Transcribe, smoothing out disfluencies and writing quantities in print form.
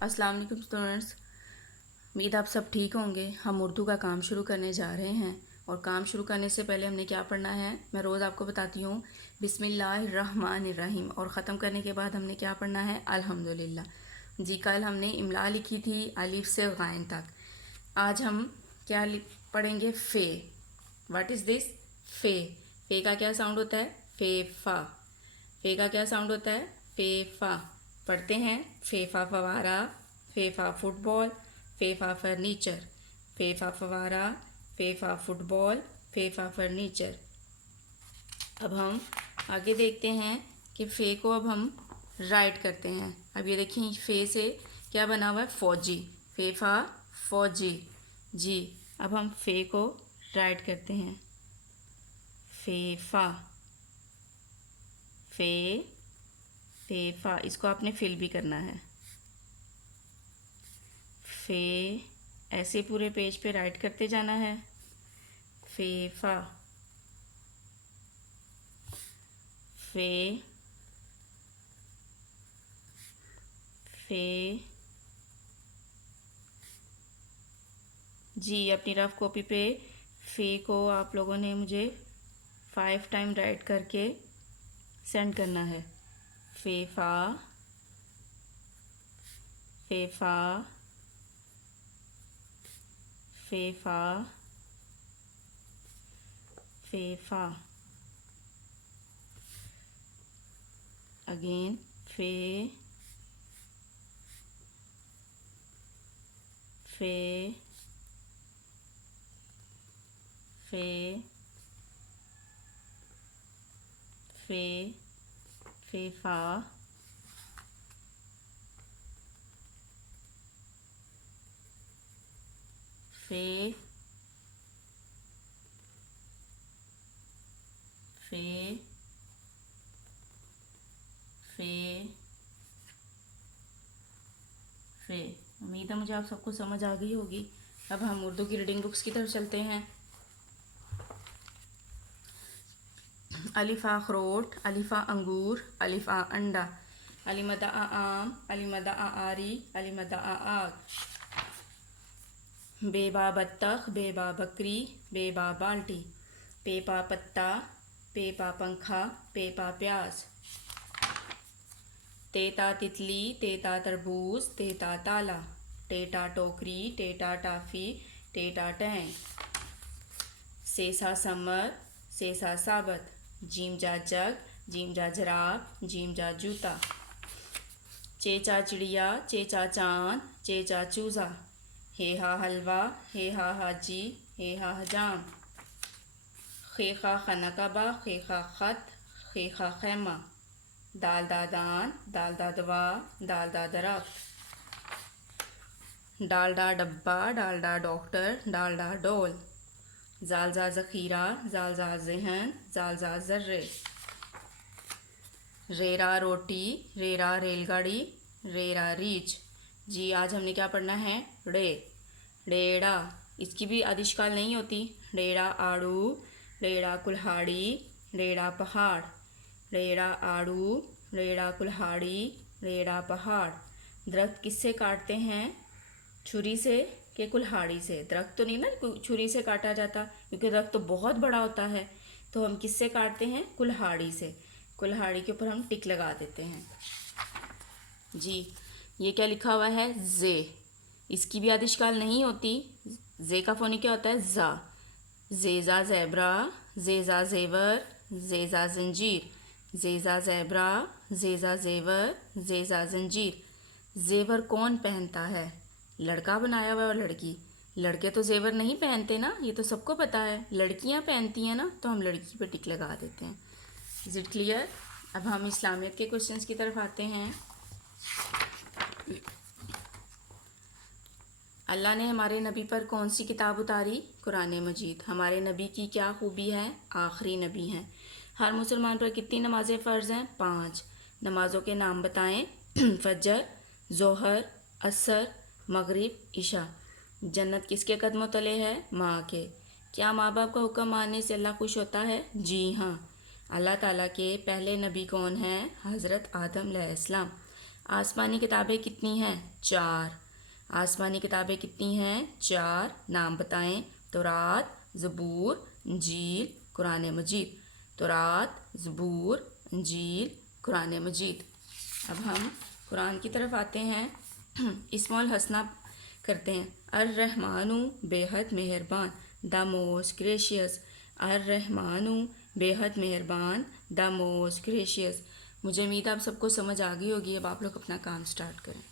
अस्सलाम वालेकुम स्टूडेंट्स। उम्मीद आप सब ठीक होंगे। हम उर्दू का काम शुरू करने जा रहे हैं और काम शुरू करने से पहले हमने क्या पढ़ना है मैं रोज़ आपको बताती हूँ। बिस्मिल्लाहिर्रहमानिर्रहीम और ख़त्म करने के बाद हमने क्या पढ़ना है, अल्हम्दुलिल्लाह। जी कल हमने इमला लिखी थी अलिफ से गायन तक। आज हम क्या पढ़ेंगे, फ़े। What is this? फ़े। फ़े का क्या साउंड होता है? फ़े फा। फ़े का क्या साउंड होता है? फ़े फा। पढ़ते हैं। फ़ेफ़ा फवारा, फ़ेफ़ा फुटबॉल, फ़ेफ़ा फर्नीचर, फ़ेफ़ा फवारा, फ़ेफ़ा फुटबॉल, फ़ेफ़ा फर्नीचर। अब हम आगे देखते हैं कि फ़े को अब हम राइट करते हैं। अब ये देखिए फ़े से क्या बना हुआ है, फ़ौजी। फ़ेफ़ा फ़ौजी। जी अब हम फ़े को राइट करते हैं। फ़ेफ़ा, फ़े फ़ेफ़ा, इसको आपने फिल भी करना है। फ़े ऐसे पूरे पेज पे राइट करते जाना है। फ़ेफ़ा, फ़े फ़े। जी अपनी रफ कॉपी पे फ़े को आप लोगों ने मुझे 5 टाइम राइट करके सेंड करना है। फ़ेफ़ा, फ़ेफ़ा, फ़ेफ़ा, फ़ेफ़ा। अगेन फ़े फ़े फ़े फ़े फ़ेफ़ा, फ़े फ़े फ़े फ़े। उम्मीद है मुझे आप सबको समझ आ गई होगी। अब हम उर्दू की रीडिंग बुक्स की तरफ चलते हैं। अलिफ़ा अखरोट, अलिफ़ा अंगूर, अलिफ़ा अंडा, अलिमदा आम, अलिमदा आरी, अलिमदा आग, बेबा बत्तख, बेबा बकरी, बेबा बाल्टी, पेपा पत्ता, पेपा पंखा, पेपा प्याज, तेता तितली, तेता तरबूज, तेता ताला, टेटा टोकरी, टेटा टाफी, टेटा टैंक, सेसा समर, सेसा साबत, जीम जा जग, जीम जा जराब, जीम जा जूता, चेचा चिड़िया, चेचा चांद, चेचा चूज़ा, हे हा हलवा, हे हा हाजी, हे हा हजाम, खेखा खनकबा, खेखा खत, खेखा खैमा, दाल दादान, दाल दादवा, दाल दादरफ्त, डालडा डब्बा, डालडा डॉक्टर, डालडा डोल, जालजा ज़ख़ीरा, जालजा ज़हन, जालजा ज़र्रे, रेरा रोटी, रेरा रेलगाड़ी, रेरा रीछ। जी आज हमने क्या पढ़ना है, रे। रेड़ा, इसकी भी आदिशकाल नहीं होती। रेड़ा आड़ू, रेड़ा कुल्हाड़ी, रेड़ा पहाड़, रेड़ा आड़ू, रेड़ा कुल्हाड़ी, रेड़ा पहाड़। दरख्त किससे काटते हैं, छुरी से कि कुल्हाड़ी से? दरख्त तो नहीं ना छुरी से काटा जाता, क्योंकि दरख्त तो बहुत बड़ा होता है। तो हम किससे काटते हैं, कुल्हाड़ी से। कुल्हाड़ी के ऊपर हम टिक लगा देते हैं। जी ये क्या लिखा हुआ है, जे। इसकी भी आदिशकाल नहीं होती। जे का फोनी क्या होता है, जा। जेजा ज़ेबरा, जेजा जेवर, जेजा जंजीर, जेजा ज़ेबरा, जेजा जेवर, जेजा जंजीर। जेवर कौन पहनता है, लड़का बनाया हुआ और लड़की। लड़के तो जेवर नहीं पहनते ना, ये तो सबको पता है। लड़कियां पहनती हैं ना, तो हम लड़की पे टिक लगा देते हैं। Is it clear? अब हम इस्लामियत के क्वेश्चंस की तरफ आते हैं। अल्लाह ने हमारे नबी पर कौन सी किताब उतारी, कुरान मजीद। हमारे नबी की क्या खूबी है, आखिरी नबी हैं। हर मुसलमान पर कितनी नमाज़ें फ़र्ज़ हैं, 5। नमाज़ों के नाम बताएं, फजर, जोहर, असर, मगरिब, इशा। जन्नत किसके कदमों तले है, माँ के। क्या माँ बाप का हुक्म मानने से अल्लाह खुश होता है, जी हाँ। अल्लाह ताला के पहले नबी कौन हैं, हज़रत आदम अलैहिस्सलाम। आसमानी किताबें कितनी हैं? 4। आसमानी किताबें कितनी हैं? 4। नाम बताएं। तौरात, ज़बूर, इंजील, कुरान मजीद। तौरात, ज़बूर, इंजील, कुरान मजीद। अब हम कुरान की तरफ आते हैं। इस्मुल हसना करते हैं। अर्रहमानु बेहद मेहरबान, द मोस्ट ग्रेशियस। अर्रहमानु बेहद मेहरबान, द मोस्ट ग्रेशियस। मुझे उम्मीद आप सबको समझ आ गई होगी। अब आप लोग अपना काम स्टार्ट करें।